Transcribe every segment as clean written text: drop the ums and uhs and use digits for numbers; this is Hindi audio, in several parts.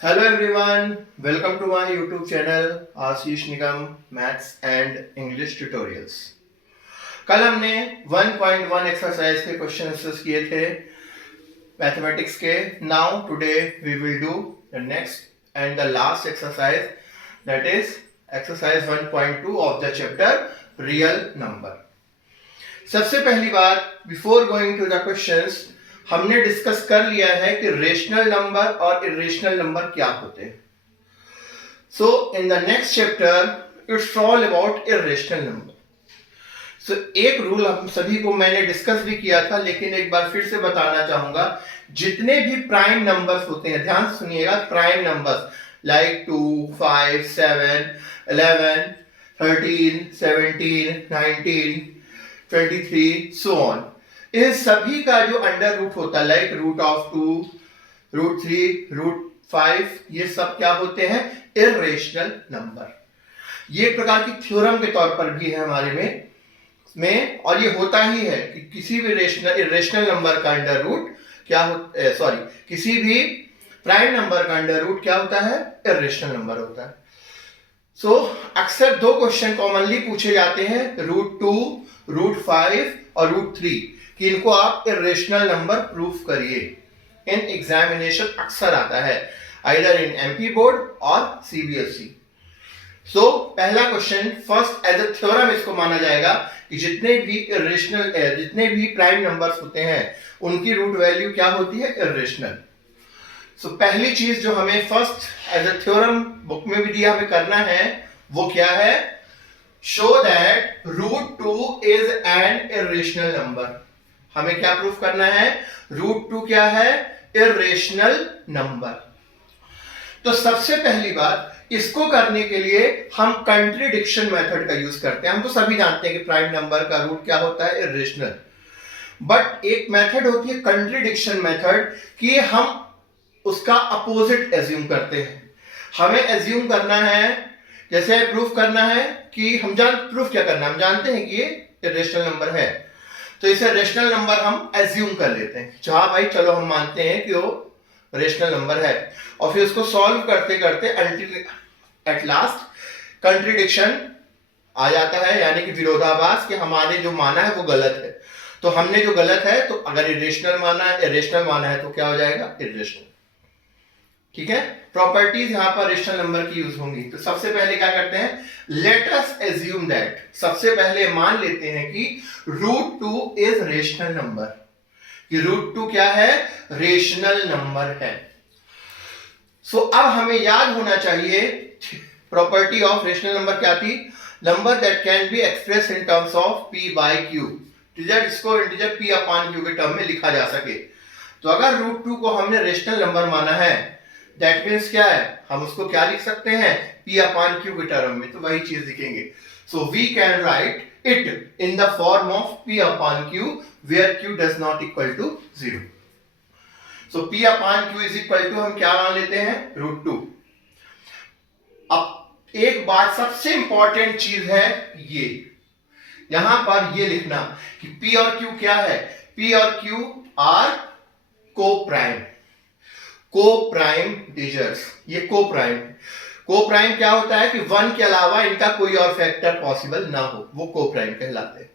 Hello everyone, welcome to my YouTube channel Ashish Nigam maths and English tutorials. कल हमने 1.1 एक्सरसाइज के क्वेश्चन आंसर्स किए थे मैथमेटिक्स के। Now today we will do the next and the last exercise, that is exercise 1.2 of the chapter real number. सबसे पहली बार before going to the questions हमने डिस्कस कर लिया है कि रेशनल नंबर और इरेशनल नंबर क्या होते हैं। So in the next chapter it's all about irrational number. So एक रूल हम सभी को मैंने डिस्कस भी किया था, लेकिन एक बार फिर से बताना चाहूंगा। जितने भी प्राइम नंबर्स होते हैं, ध्यान सुनिएगा, prime numbers like 2, 5, 7, 11, 13, 17, 19, 23 so on, इन सभी का जो अंडर रूट होता है like root of 2, root 3, root 5, ये सब क्या होते हैं? Irrational number. ये एक प्रकार की थ्योरम के तौर पर भी है हमारे में और ये होता ही है कि किसी भी इरेशनल नंबर का अंडर रूट क्या किसी भी प्राइम नंबर का अंडर रूट क्या होता है? इरेशनल नंबर होता है। सो अक्सर दो क्वेश्चन कॉमनली पूछे जाते हैं, रूट 2, रूट 5 और रूट 3, कि इनको आप इरेशनल नंबर प्रूफ करिए। इन एग्जामिनेशन अक्सर आता है, आइदर इन एमपी बोर्ड और सीबीएसई। सो पहला question first as a theorem इसको माना जाएगा कि जितने भी प्राइम नंबर्स होते हैं उनकी रूट वैल्यू क्या होती है? इरेशनल। सो पहली चीज जो हमें first as a theorem book में भी दिया हमें करना है वो क्या है? Show that root 2 is an irrational number. हमें क्या प्रूफ करना है? रूट 2 क्या है? Irrational number. तो सबसे पहली बात, इसको करने के लिए हम कंट्रीडिक्शन मेथड का यूज करते हैं। हम तो सभी जानते हैं कि प्राइम नंबर का रूट क्या होता है? इरेशनल। बट एक मेथड होती है कंट्रीडिक्शन मेथड, कि हम उसका अपोजिट एज्यूम करते हैं। हमें एज्यूम करना है, जैसे प्रूफ करना है कि प्रूफ क्या करना है? हम जानते हैं कि ये इरेशनल नंबर है, तो इसे रेशनल नंबर हम एज्यूम कर लेते हैं। जहां भाई चलो हम मानते हैं कि वो रेशनल नंबर है, और फिर उसको सॉल्व करते करते एट लास्ट कंट्रीडिक्शन आ जाता है, यानी कि विरोधाभास, कि हमारे जो माना है वो गलत है। तो हमने जो गलत है, तो अगर इरेशनल माना है तो क्या हो जाएगा? इरेशनल। ठीक है, प्रॉपर्टीज यहां पर रेशनल नंबर की यूज होंगी। तो सबसे पहले क्या करते हैं? लेट अस एज्यूम दैट, सबसे पहले मान लेते हैं कि रूट 2 इज रेशनल नंबर, कि रूट 2 क्या है? रेशनल नंबर है। सो अब हमें याद होना चाहिए प्रॉपर्टी ऑफ रेशनल नंबर क्या थी? Number that can be express in terms of p by q, इसको इंटीजर p अपॉन q के टर्म में लिखा जा सके। तो अगर रूट 2 को हमने रेशनल नंबर माना है, दैट मीन्स क्या है? हम उसको क्या लिख सकते हैं? p अपॉन q के टर्म में, तो वही चीज लिखेंगे। So we can write it in the form of p upon q where q does not equal to 0। So p upon q is equal to हम क्या मान लेते हैं? रूट 2। अब एक बात सबसे इंपॉर्टेंट चीज है, ये यहां पर ये लिखना कि p और q क्या है? p और q आर को प्राइम डिजिट्स। ये को प्राइम क्या होता है? कि 1 के अलावा इनका कोई और फैक्टर पॉसिबल ना हो, वो को प्राइम कहलाते हैं।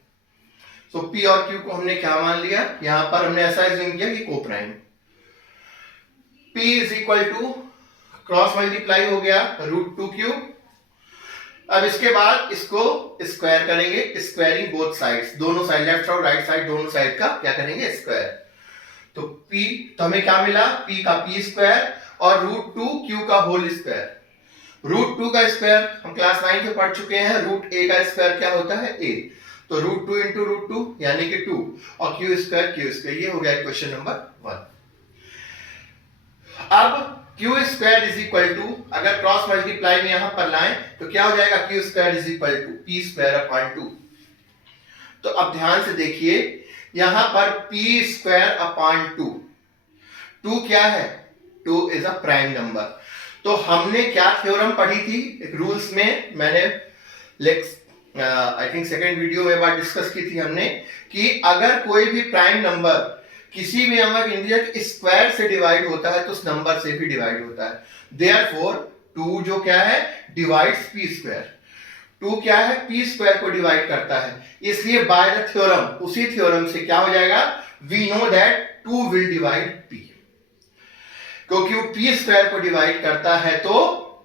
सो p और q को हमने क्या मान लिया? यहां पर हमने ऐसा एज्यूम किया कि coprime. p is equal to cross multiply हो गया रूट 2 क्यूब। अब इसके बाद इसको स्क्वायर करेंगे, स्क्वायरिंग बोथ साइड्स, दोनों साइड, लेफ्ट और राइट साइड, दोनों साइड का क्या करेंगे? स्क्वायर। तो p, तो हमें क्या मिला? p का p स्क्वायर और रूट 2 q का होल स्क्वायर। रूट 2 का स्क्वायर हम क्लास 9 में पढ़ चुके हैं, रूट a का स्क्वायर क्या होता है? a। तो रूट 2 इंटू रूट 2 यानी कि 2, और q स्क्वायर। ये हो गया क्वेश्चन नंबर 1। अब q square is equal to, अगर क्रॉस मल्टीप्लाई में यहां पर लाएं तो क्या हो जाएगा? q square is equal to p square upon 2। तो अब ध्यान से देखिए, यहां पर p स्क्वायर अपॉन 2 क्या है? 2 इज अ प्राइम नंबर। तो हमने क्या थ्योरम पढ़ी थी एक रूल्स में? मैंने आई थिंक सेकंड वीडियो में बात डिस्कस की थी हमने, कि अगर कोई भी प्राइम नंबर किसी भी नंबर इंटीजर स्क्वायर से डिवाइड होता है तो उस नंबर से भी डिवाइड होता है। देयरफॉर 2 जो क्या है डिवाइड्स पी स्क्वायर, 2 क्या है पी स्क्वायर को डिवाइड करता है, इसलिए बाय द थ्योरम, उसी थ्योरम से क्या हो जाएगा, we know that 2 will divide P, क्योंकि वो पी स्क्वायर को डिवाइड करता है तो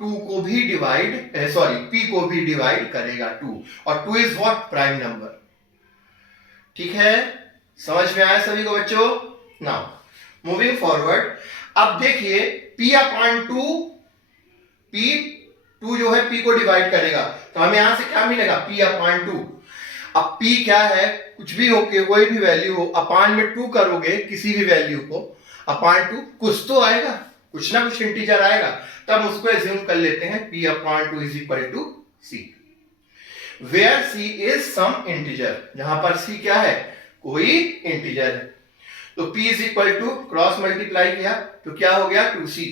2 को भी डिवाइड पी को भी डिवाइड करेगा 2, और 2 इज व्हाट प्राइम नंबर। ठीक है, समझ में आया सभी को बच्चों। नाउ मूविंग फॉरवर्ड, अब देखिए p अपॉन 2, p 2 जो है p को डिवाइड करेगा तो हमें यहां से क्या मिलेगा p अपॉन 2। अब p क्या है, कुछ भी हो के कोई भी वैल्यू हो, अपान में 2 करोगे किसी भी वैल्यू को, अपान 2 कुछ तो आएगा, कुछ ना कुछ इंटीजर आएगा, तब उसको एज्यूम कर लेते हैं p upon 2 is equal to c, where c is some integer, जहां पर c क्या है, कोई इंटीजर है। तो p is equal to cross multiply किया तो क्या हो गया 2c,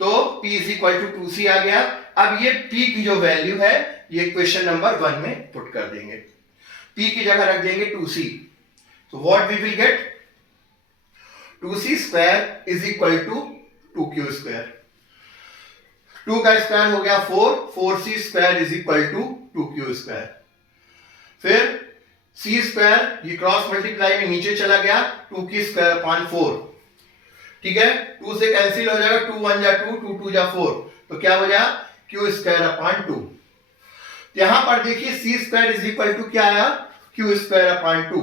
तो p is equal to 2c आ गया। अब ये p की जो वैल्यू है ये क्वेश्चन नंबर 1 में पुट कर देंगे, p की जगह रख देंगे 2c, तो what we will get 2c square is equal to 2q square, 2 का स्क्वायर हो गया 4, 4c square is equal to 2q square, फिर c स्क्वायर ये क्रॉस मल्टीप्लाई में नीचे चला गया 2q स्क्वायर अपॉन 4, ठीक है, 2 से कैंसिल हो जाएगा, 2 1 जा 2, 2 2 जा 4, तो क्या हो जाएगा q स्क्वायर अपॉन 2। यहां पर देखिए c square is equal to क्या आया, q स्क्वायर अपॉन 2,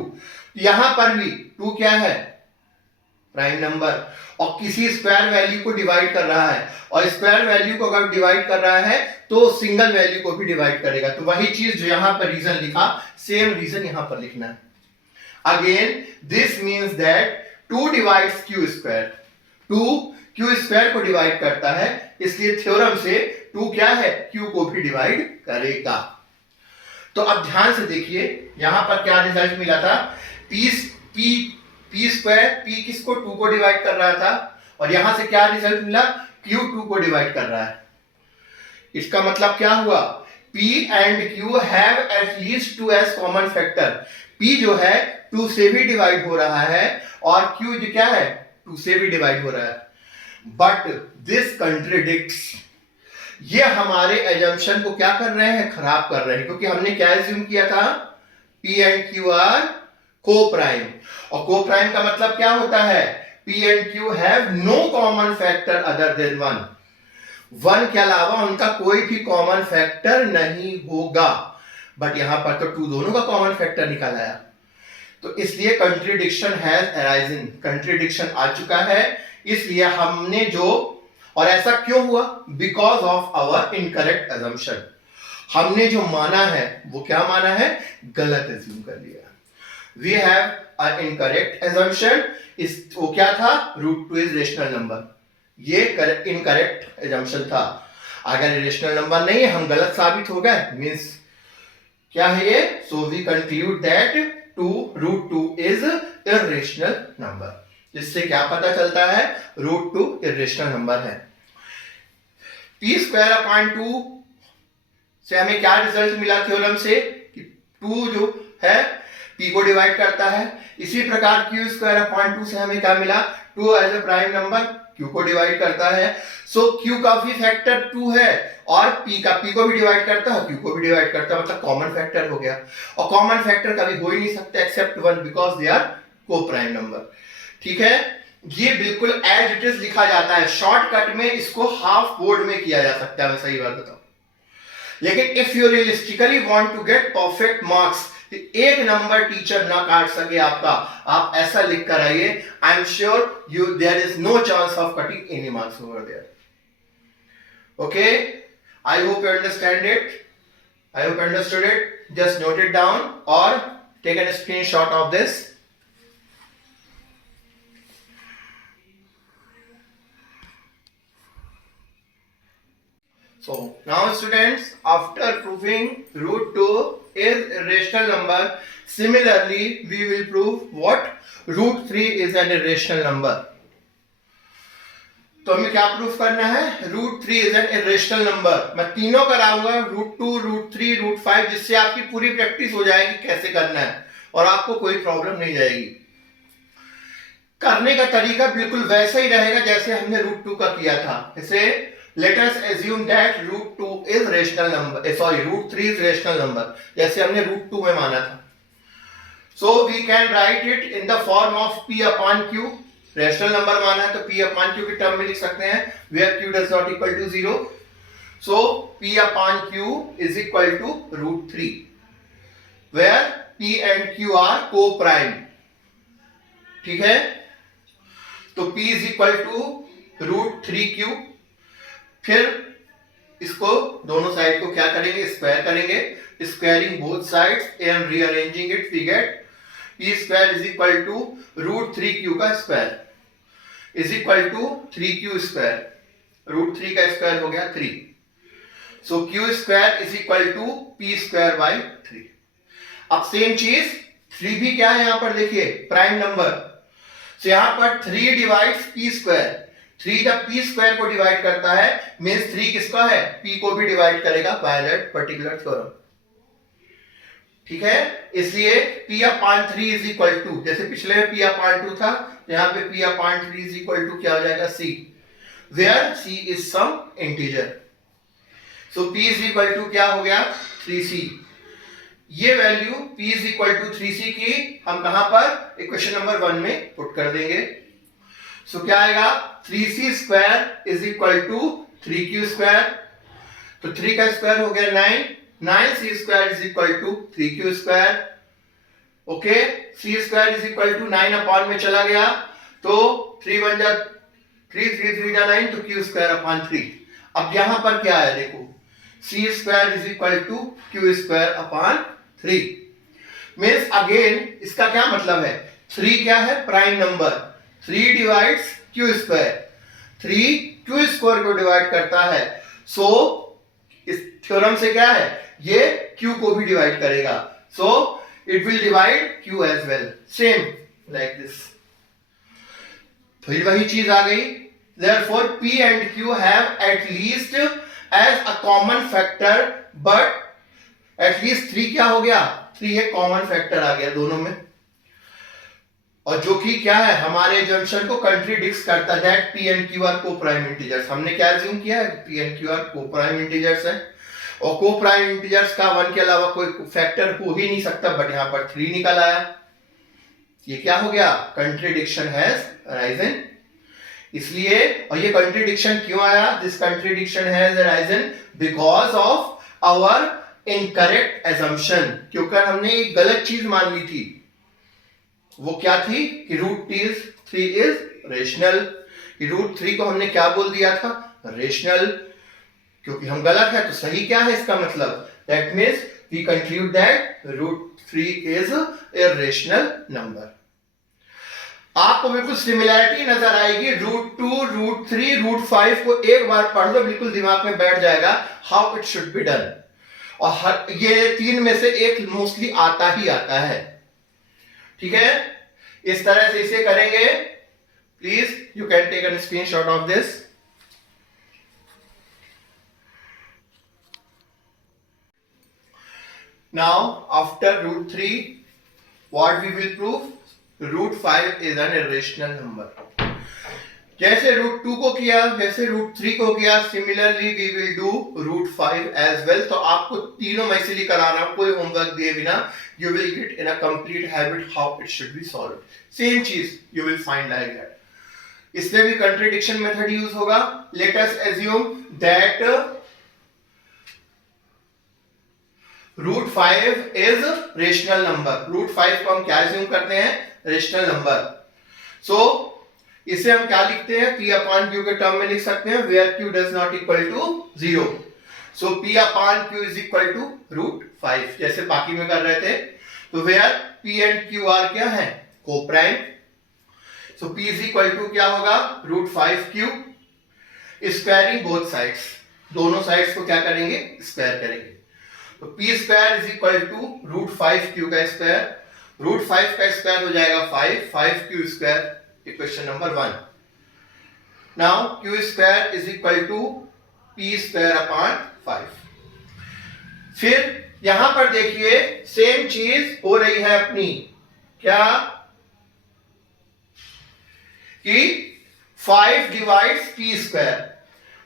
यहां पर भी 2 क्या है प्राइम नंबर, और किसी स्क्वायर वैल्यू को डिवाइड कर रहा है, और स्क्वायर वैल्यू को अगर डिवाइड कर रहा है तो सिंगल वैल्यू को भी डिवाइड करेगा, तो वही चीज जो यहां पर रीजन लिखा सेम रीजन यहां पर लिखना है। Again this means that 2 divides q square, 2 q square को डिवाइड करता है, इसलिए थ्योरम से 2 क्या है q को भी डिवाइड करेगा। तो अब ध्यान से देखिए यहां पर क्या रिजल्ट मिला था, p स्क्वायर p किसको 2 को डिवाइड कर रहा था, और यहां से क्या रिजल्ट मिला q 2 को डिवाइड कर रहा है। इसका मतलब क्या हुआ, p and q have at least 2 as common factor, p जो है 2 से भी डिवाइड हो रहा है और q जो क्या है 2 से भी डिवाइड हो रहा है, बट दिस कंट्रडिक्ट्स, ये हमारे एजम्पशन को क्या कर रहे हैं, खराब कर रहे हैं, क्योंकि हमने क्या एज्यूम किया था p एंड q आर को प्राइम, और को प्राइम का मतलब क्या होता है, p and q have no common factor other than 1 के अलावा उनका कोई भी कॉमन फैक्टर नहीं होगा, बट यहां पर तो 2 दोनों का कॉमन फैक्टर निकल आया, तो इसलिए कंट्रडिक्शन हैज अराइजन, कंट्रडिक्शन आ चुका है, इसलिए हमने जो, और ऐसा क्यों हुआ, because of our incorrect assumption, हमने जो माना है वो क्या माना है, गलत एज्यूम कर लिया। We have a incorrect assumption, इस वो क्या था √2 इज रेशनल नंबर, ये इनकरेक्ट एजम्पशन था, अगर रेशनल नंबर नहीं है हम गलत साबित हो गए, मींस क्या है ये, so we conclude that √2 is irrational number, जिससे क्या पता चलता है √2 इर्रेशनल नंबर है। p स्क्वायर अपॉन 2 से हमें क्या रिजल्ट मिला थ्योरम से कि 2 जो है p को डिवाइड करता है, इसी प्रकार q स्क्वायर अपॉन 2 से हमें क्या मिला, 2 as a prime number q को डिवाइड करता है, सो q का भी फैक्टर 2 है और p को भी डिवाइड करता है, q को भी डिवाइड करता है, मतलब कॉमन फैक्टर हो गया, और कॉमन फैक्टर कभी हो ही नहीं सकता एक्सेप्ट 1 बिकॉज दे आर को प्राइम नंबर। ठीक है, ये बिल्कुल एज इट इज लिखा जाता है, शॉर्टकट में इसको हाफ बोर्ड में किया जा सकता है, मैं सही बात बताऊं, लेकिन if you realistically want to get perfect marks, एक नंबर टीचर ना काट सके आपका, आप ऐसा लिख कर आइए, I am sure you there is no chance of cutting any marks over there. Okay, I hope you understand it, I hope understood it, just note it down और take an screenshot of this. So now students, after proving √2 is irrational number, similarly we will prove what √3 is an irrational number. तो हमें क्या प्रूफ करना है, √3 is an irrational number। मैं तीनों कराऊंगा √2, √3, √5, जिससे आपकी पूरी प्रैक्टिस हो जाएगी कैसे करना है और आपको कोई प्रॉब्लम नहीं जाएगी। करने का तरीका बिल्कुल वैसा ही रहेगा जैसे हमने रूट टू का किया था। इसे let us assume that root two is rational number, sorry root three is rational number, जैसे हमने रूट टू में माना था। So we can write it in the form of P upon Q. Rational number माना है तो पी अपॉन क्यू के टर्म में लिख सकते हैं, where Q does not equal to zero. So P upon Q is equal to root three, where P and Q R को प्राइम। ठीक है, तो P is equal to root three Q. फिर इसको दोनों साइड को क्या करेंगे, स्क्वायर करेंगे। Squaring both sides and rearranging it, we get P square is equal to root three Q का square is equal to three Q square. Root three का स्क्वायर हो गया three, so Q square is equal to P square by three. अब सेम चीज थ्री भी क्या है यहां पर देखिए, प्राइम नंबर। तो यहां पर three divides P square, three जब पी स्क्वायर को डिवाइड करता है मीन्स थ्री किसका है, पी को भी डिवाइड करेगा बाय दैट पर्टिकुलर थ्योरम। ठीक है, इसलिए P upon three is equal to, जैसे पिछले में पी अपॉन टू था, यहां पे P upon three is equal to क्या हो जाएगा, C, where C is some integer. So P is equal to क्या हो गया, 3c। ये value p is equal to 3c की हम कहां पर, इक्वेशन नंबर 1 में पुट कर देंगे। सो क्या आएगा, 3c square is equal to 3q square, तो 3 का स्क्वायर हो गया 9, 9c square is equal to 3q square. Okay, c square is equal to 9 upon में चला गया, तो 3 1 जा 3, 3 3 जा 9, तो q स्क्वायर अपॉन 3। अब यहां पर क्या है देखो, c square is equal to q square upon 3। Means again इसका क्या मतलब है, 3 क्या है, prime number, 3 divides q square, 3 q square को डिवाइड करता है। सो इस थ्योरम से क्या है, ये q को भी डिवाइड करेगा, so it will divide q as well, same like this. फिर वही चीज आ गई, therefore p and q have at least as a common factor, but at least 3 क्या हो गया, 3 एक कॉमन फैक्टर आ गया दोनों में, और जो कि क्या है, हमारे जंक्शन को कंट्रीडिक्ट करता है, that p and q are को प्राइम इंटीजर्स। हमने क्या अज्यूम किया है, p and q आर को प्राइम इंटीजर्स है, और को प्राइम इंटीजर्स का 1 के अलावा कोई फैक्टर हो ही नहीं सकता, बट यहां पर 3 निकल आया। ये क्या हो गया, कंट्रीडिक्शन हैज अराइजन। इसलिए, और ये कंट्रीडिक्शन क्यों आया, this contradiction has arisen because of our incorrect assumption, क्योंकि हमने एक गलत चीज मान ली थी। वो क्या थी कि root three is rational, root three को हमने क्या बोल दिया था, रेशनल। क्योंकि हम गलत है तो सही क्या है इसका मतलब, that means we conclude that root three is a rational number. आपको बिल्कुल सिमिलैरिटी नजर आएगी, root two, root three, root 5 को एक बार पढ़ लो, बिल्कुल दिमाग में बैठ जाएगा how it should be done. और ये तीन में से एक मोस्टली आता ही आता है। ठीक है, इस तरह से इसे करेंगे। Please you can take an screenshot of this. Now after root three what we will prove, root 5 is an irrational number. जैसे रूट 2 को किया, जैसे रूट 3 को किया, similarly we will do root 5 as well. तो आपको तीनों मैं इसलिए करा रहा हूं, कोई होमवर्क दिए बिना, you will get in a complete habit how it should be solved. Same चीज you will find like that. इसमें भी कंट्रडिक्शन मेथड यूज होगा। Let us assume that root 5 is rational number. Root 5 को हम क्या एज्यूम करते हैं, रेशनल नंबर। सो इसे हम क्या लिखते हैं, p अपॉन q के टर्म में लिख सकते हैं, where q does not equal to 0। So p upon q is equal to root 5, जैसे बाकी में कर रहे थे। तो where p and q are क्या है, coprime. So p is equal to क्या होगा, root 5q। Squaring both sides, दोनों साइड्स को क्या करेंगे, स्क्वायर करेंगे। तो p square is equal to root 5q का स्क्वायर, रूट 5 का स्क्वायर हो जाएगा 5, 5q square, equation number 1। Now q square is equal to p square upon 5। फिर यहां पर देखिए सेम चीज हो रही है अपनी, क्या, कि 5 डिवाइड्स पी स्क्वायर,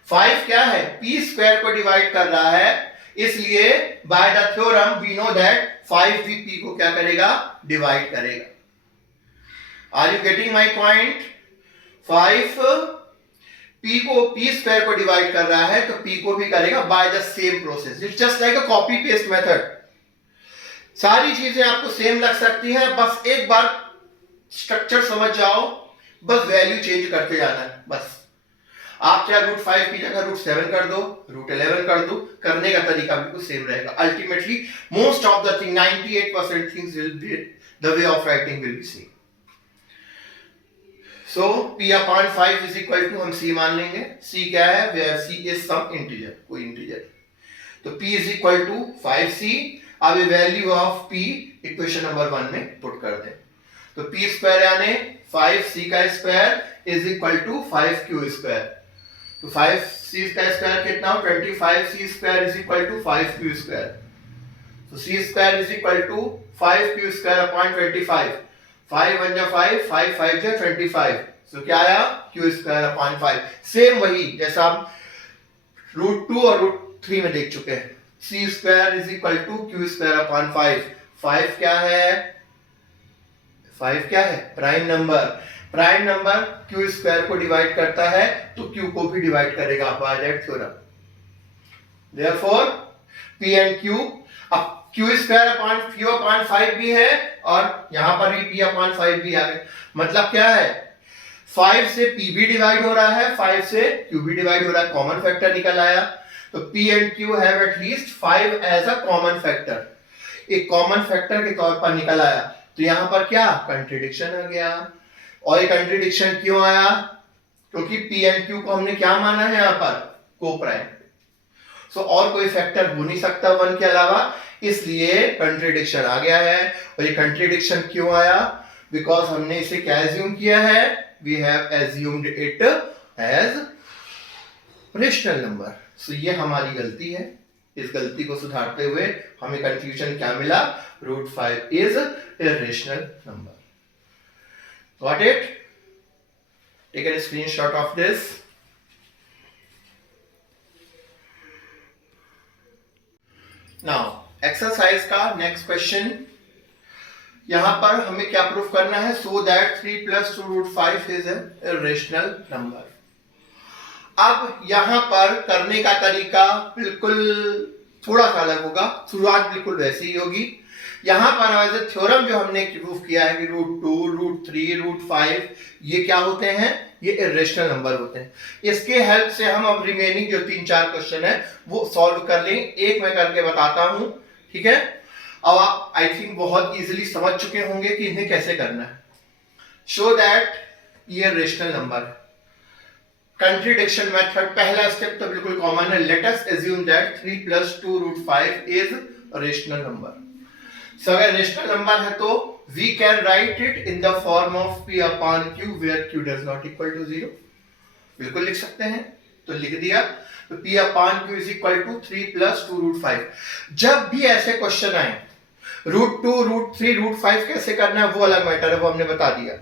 5 क्या है, पी स्क्वायर को डिवाइड कर रहा है, इसलिए by the theorem we know that 5 भी पी को क्या करेगा, डिवाइड करेगा। Are you getting my point? 5 p को, पी स्क्वायर को डिवाइड कर रहा है तो पी को भी करेगा by the same process. It's just like a copy paste method. सारी चीजें आपको सेम लग सकती हैं, बस एक बार स्ट्रक्चर समझ जाओ, बस वैल्यू चेंज करते जाना है बस। आप चाहे √5 की जगह √7 कर दो, √11 कर दो, करने का तरीका बिल्कुल सेम रहेगा। Ultimately most of the thing, 98% things will be, the way of writing will be same. So p upon 5 is equal to, हम c मान लेंगे। c क्या है, where c is some integer, कोई इंटीजर। तो p is equal to 5c। अब value of p equation number 1 में पुट कर दें, तो p स्क्वायर यानी 5c का square is equal to 5q square. तो 5c का स्क्वायर कितना हो, 25c square is equal to 5q square. तो c square is equal to 5q square upon 25। 5 1 जा 5, 5 5 जा 25। तो क्या आया, q स्क्वायर अपॉन 5। सेम वही जैसा आप √2 और √3 में देख चुके हैं। c square is equal to q square upon 5। 5 क्या है, 5 क्या है, prime number. Prime number q square को डिवाइड करता है तो q को भी डिवाइड करेगा by that theorem. Therefore p and q, अब q square upon q upon 5 भी है और यहां पर भी p अपॉन 5 भी आ गए। मतलब क्या है, 5 से p भी डिवाइड हो रहा है, 5 से q भी डिवाइड हो रहा है, कॉमन फैक्टर निकल आया। तो p and q have at least 5 as a common factor. एक कॉमन फैक्टर के तौर पर निकल आया। तो यहां पर क्या, कंट्रडिक्शन आ गया। और ये कंट्रडिक्शन क्यों आया, क्योंकि p एंड q को हमने क्या माना है यहां पर, को प्राइम। सो और कोई फैक्टर हो नहीं सकता 1 के अलावा, इसलिए कंट्रडिक्शन आ गया है। और ये कंट्रडिक्शन क्यों आया, बिकॉज हमने इसे क्या एज्यूम किया है, we have assumed it as rational number. So ये हमारी गलती है। इस गलती को सुधारते हुए हमें कंफ्यूजन क्या मिला, √5 is a rational number. Got it? Take a screenshot of this. Now exercise का नेक्स्ट क्वेश्चन, यहां पर हमें क्या प्रूफ करना है, so that 3 + 2 √5 is a rational number. अब यहां पर करने का तरीका बिल्कुल थोड़ा सा अलग होगा, शुरुआत बिल्कुल वैसी ही होगी। यहां पर एज ए थ्योरम जो हमने प्रूफ किया है कि √2 √3 √5 ये क्या होते हैं, ये इरेशनल नंबर होते हैं। इसके हेल्प से हम अब रिमेनिंग जो 3-4 क्वेश्चन है वो सॉल्व कर लेंगे। एक मैं करके बताता हूं, ठीक है। अब आप आई थिंक बहुत इजीली समझ चुके होंगे कि इन्हें कैसे करना है। शो दैट ये रेशनल नंबर, कंट्रडिक्शन मेथड, पहला स्टेप तो बिल्कुल कॉमन है। Let us assume that 3 + 2 √5 is rational number. So अगर रेशनल नंबर है तो we can write it in the form of p upon q where q does not equal to 0। बिल्कुल लिख सकते हैं, तो लिख दिया। तो p upon q is equal to 3 + 2 √5। जब भी ऐसे क्वेश्चन आए, √2 √3 √5 कैसे करना है वो अलग मैटर है, वो हमने बता दिया।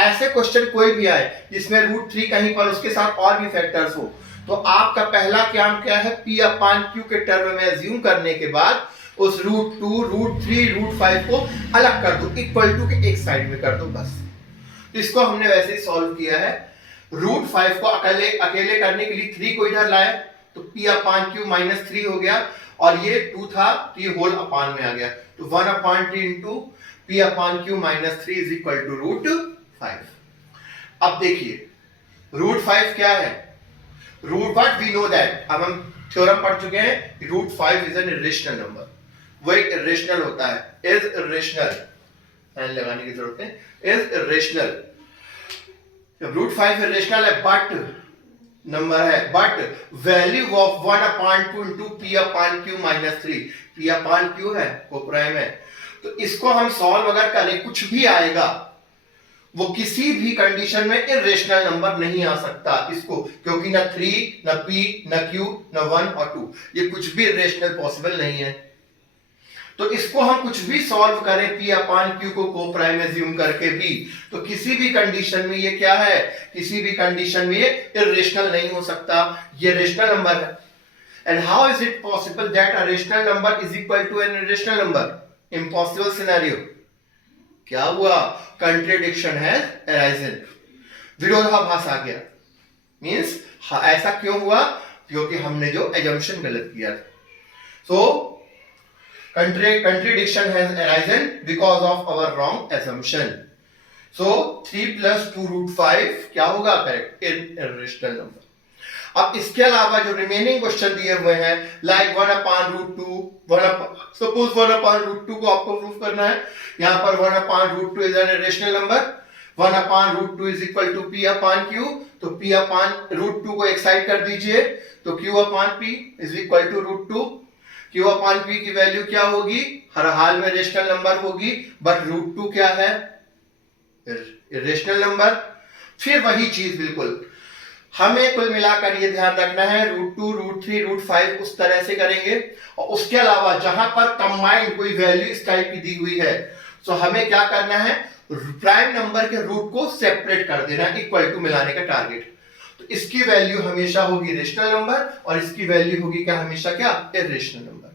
ऐसे क्वेश्चन कोई भी आए जिसमें √3 कहीं पर उसके साथ और भी फैक्टर्स हो, तो आपका पहला काम क्या है, p upon q के टर्म में एज्यूम करने के बाद उस √2 √3 √5 को अलग कर दो, इक्वल टू के एक साइड में कर दो बस। तो इसको हमने वैसे ही सॉल्व किया है। √5 को अकेले करने के लिए 3 को इधर लाए तो p upon q -3 हो गया, और ये 2 था तो ये होल अपान में आ गया। तो 1/3 into p upon q -3 is equal to √5। अब देखिए √5 क्या है, √5 वी नो दैट, अब हम थ्योरम पढ़ चुके हैं, √5 इज एन इरेशनल नंबर। वो एक इरेशनल होता है, इज इरेशनल, एन लगाने की जरूरत है, इज इरेशनल। √5 इरेशनल है बट नंबर है, but value of 1/2 into p upon q -3, p upon q है, को प्राइम है। तो इसको हम सॉल्व अगर करें, कुछ भी आएगा, वो किसी भी कंडीशन में इरेशनल नंबर नहीं आ सकता इसको, क्योंकि ना 3 ना p ना q ना 1 और 2, ये कुछ भी इरेशनल पॉसिबल नहीं है। तो इसको हम कुछ भी सॉल्व करें P अपान Q को कोप्राइम एज्यूम करके भी, तो किसी भी कंडीशन में ये क्या है, किसी भी कंडीशन में ये इरेशनल नहीं हो सकता, ये रेशनल नंबर है. And how is it possible that a rational number is equal to an irrational number? Impossible scenario. क्या हुआ? Contradiction has arisen. विरोधाभास आ गया. मींस ऐसा क्यों हुआ? क्योंकि हमने जो assumption गलत किया था. So contradiction has arisen because of our wrong assumption. So 3 plus 2 root 5 क्या होगा? Correct, irrational number. अब इसके अलावा जो रिमेनिंग क्वेश्चन दिए हुए हैं, like 1 upon root 2, suppose 1 upon root 2 को आपको प्रूफ करना है. यहाँ पर 1 upon root 2 is an irrational number. 1 upon root 2 is equal to P upon Q. तो P अपान रूट 2 को एक साइड कर दीजिए, तो Q upon P is equal to root 2. Q upon P की वैल्यू क्या होगी? हर हाल में रेशनल नंबर होगी, बट रूट 2 क्या है? Irrational number. फिर वही चीज बिल्कुल हमें कुल मिलाकर ये ध्यान रखना है, रूट 2, रूट 3, रूट 5 उस तरह से करेंगे. और उसके अलावा जहां पर कंबाइंड कोई वैल्यू इस टाइप की दी हुई है, तो हमें क्या करना है? प्राइम नंबर के रूट को सेपरेट कर देना, इक्वल टू मिलाने का टारगेट. तो इसकी वैल्यू हमेशा होगी रेशनल नंबर, और इसकी वैल्यू होगी क्या? हमेशा क्या? Irrational number.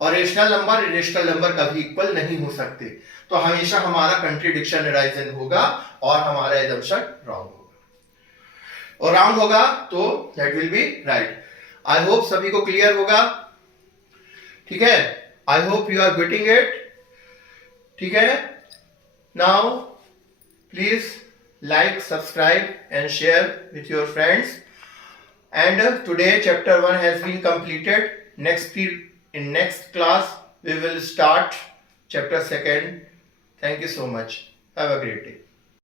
और रेशनल नंबर इरेशनल नंबर कभी इक्वल नहीं हो सकते. तो हमेशा हमारा कंट्रडिक्शन अराइजन होगा और हमारा assumption रॉन्ग होगा. और राउंड होगा तो that will be right. I hope सभी को क्लियर होगा. ठीक है, I hope you are getting it. ठीक है, now please like, subscribe and share with your friends. And today chapter 1 has been completed. In next class we will start chapter 2. Thank you so much. Have a great day.